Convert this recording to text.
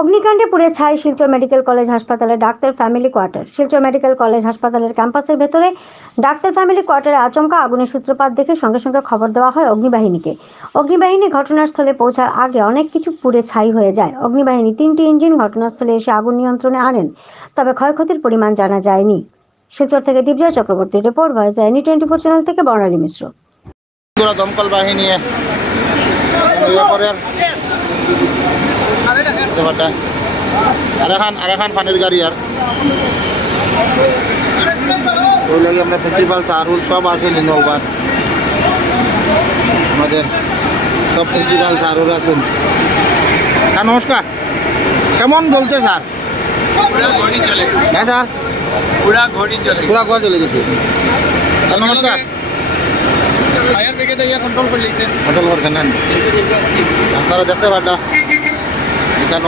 অগ্নিকাণ্ডে পুড়ে ছাই শিলচর মেডিকেল কলেজ হাসপাতালের doctor family quarter. Silchar medical college হাসপাতালের ক্যাম্পাসের ভেতরে ডাক্তার ফ্যামিলি কোয়ার্টারে আচমকা আগুনের সূত্রপাত দেখে সঙ্গে সঙ্গে খবর দেওয়া হয় অগ্নিবাহিনীকে। অগ্নিবাহিনী ঘটনাস্থলে পৌঁছার আগে অনেক কিছু পুড়ে ছাই হয়ে যায়। অগ্নিবাহিনী 3টি ইঞ্জিন ঘটনাস্থলে এসে আগুন নিয়ন্ত্রণে আনেন, তবে ক্ষয়ক্ষতির পরিমাণ জানা যায়নি। শিলচর থেকে দিব্যজয় চক্রবর্তীর রিপোর্ট, ভয়েস এনি 24 চ্যানেল থেকে বর্ণালী মিশ্র। দমকল বাহিনী আরেখান পানির গাড়ি আর ওই লাগে আমরা প্রিন্সিপাল স্যার সব আছেন ইনোভার, আমাদের সব প্রিন্সিপাল স্যার আছেন। স্যার নমস্কার, কেমন চলছে স্যার? হ্যাঁ স্যার, পুরা ঘর চলে গেছে। স্যার নমস্কার, কন্ট্রোল করছেন না আপনারা দেখতে পারটা কেন